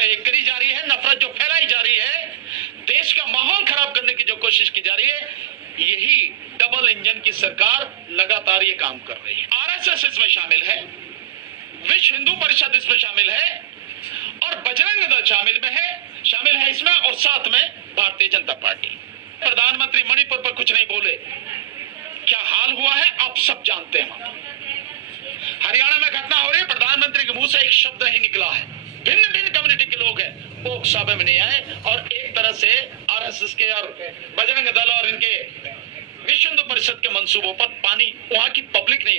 करी जा रही है, नफरत जो फैलाई जा रही है, देश का माहौल खराब करने की जो कोशिश की जा रही है, यही डबल इंजन की सरकार लगातार ये काम कर रही है। आरएसएस इसमें शामिल है, विश्व हिंदू परिषद इसमें शामिल है और बजरंग दल शामिल है इसमें, और साथ में भारतीय जनता पार्टी। प्रधानमंत्री मणिपुर पर कुछ नहीं बोले, क्या हाल हुआ है आप सब जानते हैं। हरियाणा में घटना हो रही है, प्रधानमंत्री के मुंह से एक शब्द नहीं निकला है। भिन्न भिन्न कम्युनिटी के लोग हैं, वो सभा में नहीं आए और एक तरह से आरएसएस के और बजरंग दल और इनके विश्व हिंदू परिषद के मंसूबों पर पानी वहां की पब्लिक ने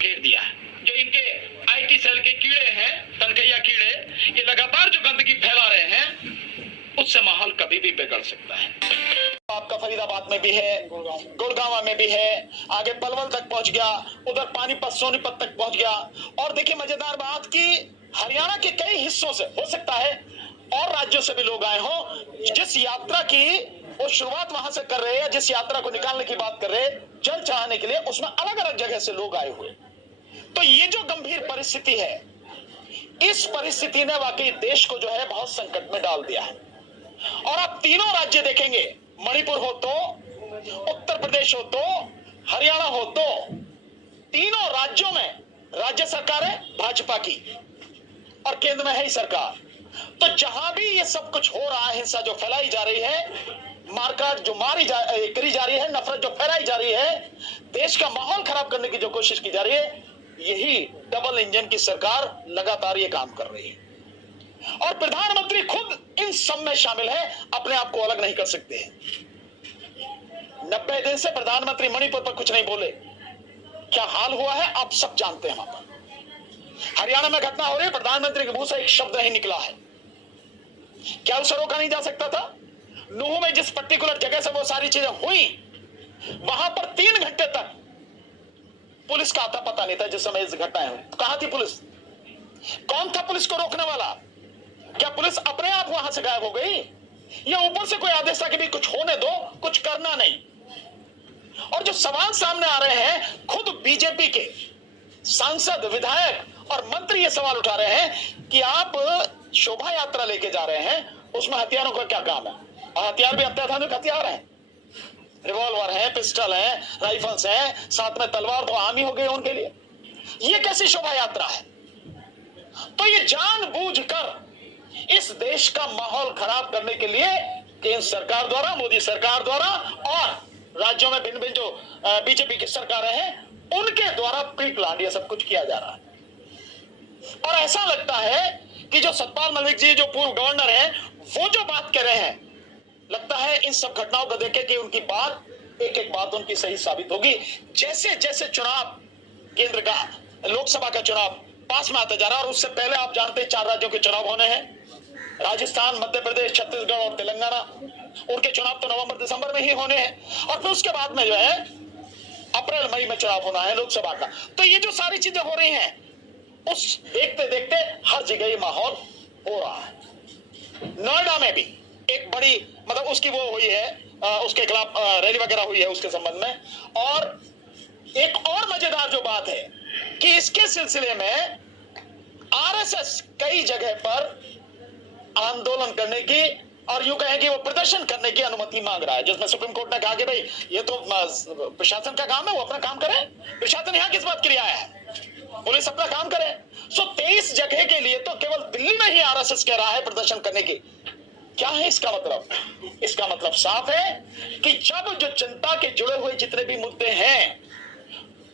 फेर दिया है। जो इनके आईटी सेल के कीड़े हैं, तनखैया कीड़े, ये लगातार जो गंदगी फैला रहे हैं, उससे माहौल कभी भी बिगड़ सकता है। आपका फरीदाबाद में भी है, गुड़गांव में भी है, आगे पलवल तक पहुंच गया, उधर पानीपत सोनीपत तक पहुंच गया। और देखिए मजेदार बात कि हरियाणा के कई हिस्सों से, हो सकता है और राज्यों से भी लोग आए हो, जिस यात्रा की वो शुरुआत वहां से कर रहे हैं, जिस यात्रा को निकालने की बात कर रहे हैं जल चढ़ाने के लिए, उसमें अलग अलग जगह से लोग आए हुए। तो ये जो गंभीर परिस्थिति है, इस परिस्थिति ने वाकई देश को जो है बहुत संकट में डाल दिया है। और आप तीनों राज्य देखेंगे, मणिपुर हो तो, उत्तर प्रदेश हो तो, हरियाणा हो तो, तीनों राज्यों में राज्य सरकार है भाजपा की और केंद्र में है ही सरकार। तो जहां भी ये सब कुछ हो रहा है, हिंसा जो फैलाई जा रही है, मारकाट जो करी जा रही है, नफरत जो फैलाई जा रही है, देश का माहौल खराब करने की जो कोशिश की जा रही है, यही डबल इंजन की सरकार लगातार ये काम कर रही है। और प्रधानमंत्री खुद इन सब में शामिल है, अपने आप को अलग नहीं कर सकते हैं। 90 दिन से प्रधानमंत्री मणिपुर पर कुछ नहीं बोले, क्या हाल हुआ है आप सब जानते हैं। वहां पर हरियाणा में घटना हो रही है, प्रधानमंत्री के मुंह से एक शब्द नहीं निकला है। क्या उसे रोका नहीं जा सकता था? नूह में जिस पर्टिकुलर जगह से वो सारी चीजें हुई, वहां पर 3 घंटे तक पुलिस का आता पता नहीं था। जिस समय इस घटनाएं हुई, कहां थी पुलिस? कौन था पुलिस को रोकने वाला? क्या पुलिस अपने आप वहां से गायब हो गई, या ऊपर से कोई आदेश था कि भी कुछ होने दो, कुछ करना नहीं? और जो सवाल सामने आ रहे हैं, खुद बीजेपी के सांसद, विधायक और मंत्री ये सवाल उठा रहे हैं कि आप शोभा यात्रा लेके जा रहे हैं, उसमें हथियारों का क्या काम है? और हथियार भी अत्याधुनिक हथियार है, रिवॉल्वर है, पिस्टल है, राइफल्स है, साथ में तलवार तो आम ही हो गई उनके लिए। ये कैसी शोभा यात्रा है? तो ये जानबूझकर इस देश का माहौल खराब करने के लिए केंद्र सरकार द्वारा, मोदी सरकार द्वारा और राज्यों में भिन्न भिन्न जो बीजेपी की सरकारें हैं, उनके द्वारा प्री प्लान ये सब कुछ किया जा रहा है। और ऐसा लगता है कि जो सतपाल मलिक जी, जो पूर्व गवर्नर हैं, वो जो बात कर रहे हैं, लगता है इन सब घटनाओं को देख के उनकी बात, एक एक बात उनकी सही साबित होगी। जैसे जैसे चुनाव, केंद्र का लोकसभा का चुनाव पास में आता जा रहा है, और उससे पहले आप जानते हैं 4 राज्यों के चुनाव होने हैं, राजस्थान, मध्य प्रदेश, छत्तीसगढ़ और तेलंगाना। उनके चुनाव तो नवंबर दिसंबर में ही होने हैं, और फिर उसके बाद में जो है अप्रैल मई में चुनाव होना है लोकसभा का। तो ये जो सारी चीजें हो रही हैं, उस देखते देखते हर जगह ये माहौल हो रहा है। नोएडा में भी एक बड़ी, मतलब उसकी वो हुई है, उसके खिलाफ रैली वगैरह हुई है उसके संबंध में। और एक और मजेदार जो बात है कि इसके सिलसिले में आरएसएस कई जगह पर आंदोलन करने की और यूं कहें कि वो प्रदर्शन करने की अनुमति मांग रहा है, जिसमें सुप्रीम कोर्ट ने कहा कि भाई ये तो प्रशासन का काम है, वो अपना काम करे। प्रशासन यहां किस बात के लिए आया है? पुलिस अपना काम करे। 23 जगह के लिए तो केवल दिल्ली में ही आरएसएस कह रहा है प्रदर्शन करने की। क्या है इसका मतलब? इसका मतलब साफ है कि जब जो जनता के जुड़े हुए जितने भी मुद्दे हैं,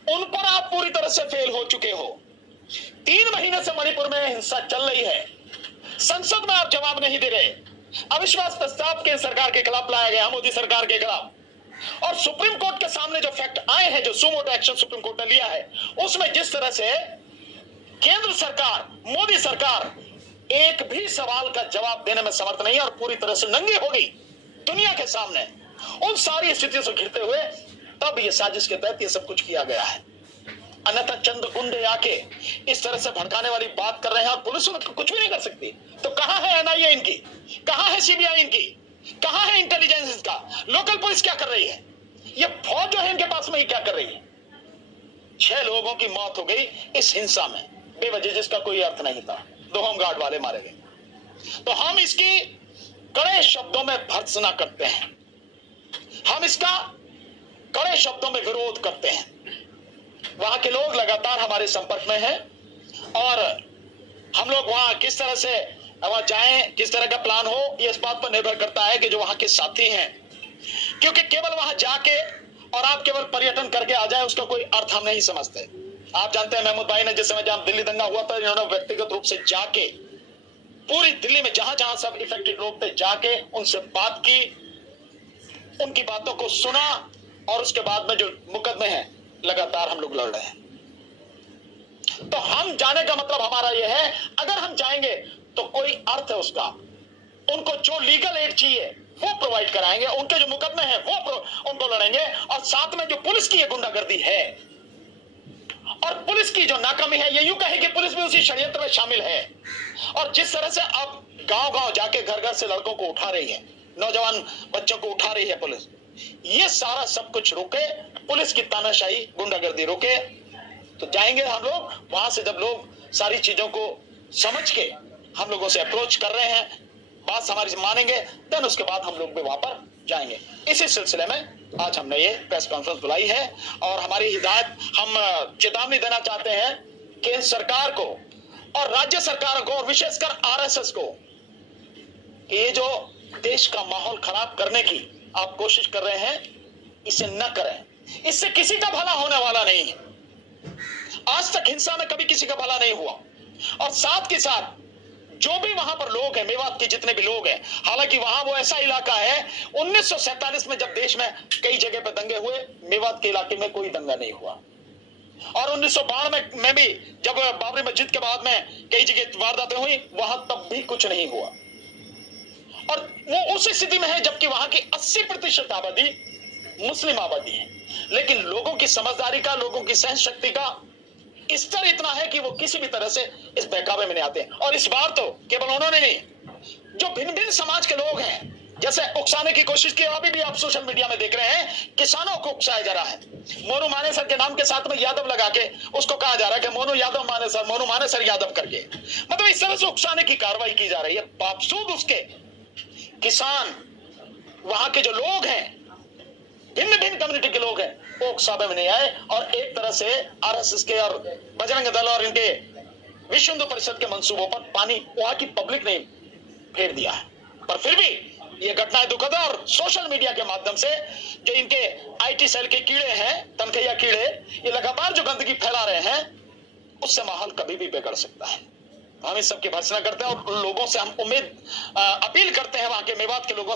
उन पर आप पूरी तरह से फेल हो चुके हो। 3 महीने से मणिपुर में हिंसा चल रही है, संसद में आप जवाब नहीं दे रहे, अविश्वास प्रस्ताव केंद्र सरकार के खिलाफ लाया गया, मोदी सरकार के खिलाफ, और सुप्रीम कोर्ट के सामने जो फैक्ट आए हैं, जो सुमोटो एक्शन सुप्रीम कोर्ट ने लिया है, उसमें जिस तरह से केंद्र सरकार, मोदी सरकार एक भी सवाल का जवाब देने में समर्थ नहीं है और पूरी तरह से नंगी हो गई दुनिया के सामने, उन सारी स्थितियों से घिरते हुए तब ये साजिश के तहत ये सब कुछ किया गया है। अन्यथा चंद गुंडे आके इस तरह से भड़काने वाली बात कर रहे हैं और पुलिस कुछ भी नहीं कर सकती। तो कहां है एनआईए इनकी, कहां है सीबीआई इनकी, कहां है इंटेलिजेंस इसका? लोकल पुलिस क्या कर रही है? ये फौज जो है इनके पास में ही क्या कर रही है? 6 लोगों की मौत हो गई इस हिंसा में बेवजह, जिसका कोई अर्थ नहीं था। 2 होमगार्ड वाले मारे गए। तो हम इसकी कड़े शब्दों में भर्त्सना करते हैं, हम इसका कड़े शब्दों में विरोध करते हैं। वहां के लोग लगातार हमारे संपर्क में हैं और हम लोग वहां किस तरह से वहां जाएं, किस तरह का प्लान हो, ये इस बात पर निर्भर करता है कि जो वहां के साथी हैं, क्योंकि केवल वहां जाके और आप केवल पर्यटन करके आ जाए उसका कोई अर्थ हम नहीं समझते। आप जानते हैं महमूद भाई ने जिस समय जहां दिल्ली दंगा हुआ था, इन्होंने व्यक्तिगत रूप से जाके पूरी दिल्ली में जहां जहां सब इफेक्टेड लोग थे जाके उनसे बात की, उनकी बातों को सुना और उसके बाद में जो मुकदमे हैं लगातार हम लोग लड़ रहे हैं। तो हम जाने का मतलब हमारा यह है, अगर हम जाएंगे तो कोई अर्थ है उसका, उनको जो लीगल एड चाहिए वो प्रोवाइड कराएंगे, उनके जो मुकदमे हैं वो उनको लड़ेंगे, और साथ में जो पुलिस की ये गुंडागर्दी है और पुलिस की जो नाकामी है, ये यूं कहे कि पुलिस भी उसी षड्यंत्र में शामिल है। और जिस तरह से अब गांव-गांव जाके घर-घर से लड़कों को उठा रही है, नौजवान बच्चों को उठा रही है पुलिस, ये सारा सब कुछ रुके, पुलिस की तानाशाही गुंडागर्दी रुके, तो जाएंगे हम लोग वहां से। जब लोग सारी चीजों को समझ के हम लोगों से अप्रोच कर रहे हैं, बात हमारी मानेंगे, देन उसके बाद हम लोग भी वहां पर जाएंगे। इसी सिलसिले में आज हमने ये प्रेस कॉन्फ्रेंस बुलाई है और हमारी हिदायत, हम चेतावनी देना चाहते हैं केंद्र सरकार को और राज्य सरकारों को और विशेषकर आरएसएस को कि ये जो देश का माहौल खराब करने की आप कोशिश कर रहे हैं, इसे न करें। इससे किसी का भला होने वाला नहीं है। आज तक हिंसा में कभी किसी का भला नहीं हुआ। और साथ के साथ जो भी वहां पर लोग हैं, मेवात के जितने भी लोग हैं, हालांकि वहां वो ऐसा इलाका है, 1947 में जब देश में कई जगह पर दंगे हुए, मेवात के इलाके में कोई दंगा नहीं हुआ। और 1992 में भी जब बाबरी मस्जिद के बाद में कई जगह वारदातें हुई, वहां तब भी कुछ नहीं हुआ। और वो उस स्थिति में है जबकि वहां की 80% आबादी मुस्लिम आबादी है, लेकिन लोगों की समझदारी का, लोगों की सहन शक्ति का स्तर इतना है कि वो किसी भी तरह से इस बहकावे में नहीं आते। और इस बार तो केवल उन्होंने नहीं, जो भिन्न भिन्न समाज के लोग हैं, जैसे उकसाने की कोशिश की, अभी भी आप सोशल मीडिया में देख रहे हैं, किसानों को उकसाया जा रहा है। मोनू मानेसर के नाम के साथ में यादव लगा के उसको कहा जा रहा है कि मोनू यादव मानेसर, मोनू मानेसर यादव करके, मतलब इस तरह से उकसाने की कार्रवाई की जा रही है। बावजूद उसके किसान, वहां के जो लोग हैं, भिन्न भिन्न कम्युनिटी के लोग हैं, वो उकसावे में नहीं आए और एक तरह से आरएसएस के और बजरंग दल और इनके विश्व हिंदू परिषद के मंसूबों पर पानी वहां की पब्लिक ने फेर दिया है। पर फिर भी ये घटनाएं दुखद है और सोशल मीडिया के माध्यम से जो इनके आईटी सेल के कीड़े हैं, तनखैया कीड़े, ये लगातार जो गंदगी फैला रहे हैं, उससे माहौल कभी भी बिगड़ सकता है। हम इस सब की भर्त्सना करते हैं और उन लोगों से हम अपील करते हैं, वहां के मेवात के लोगों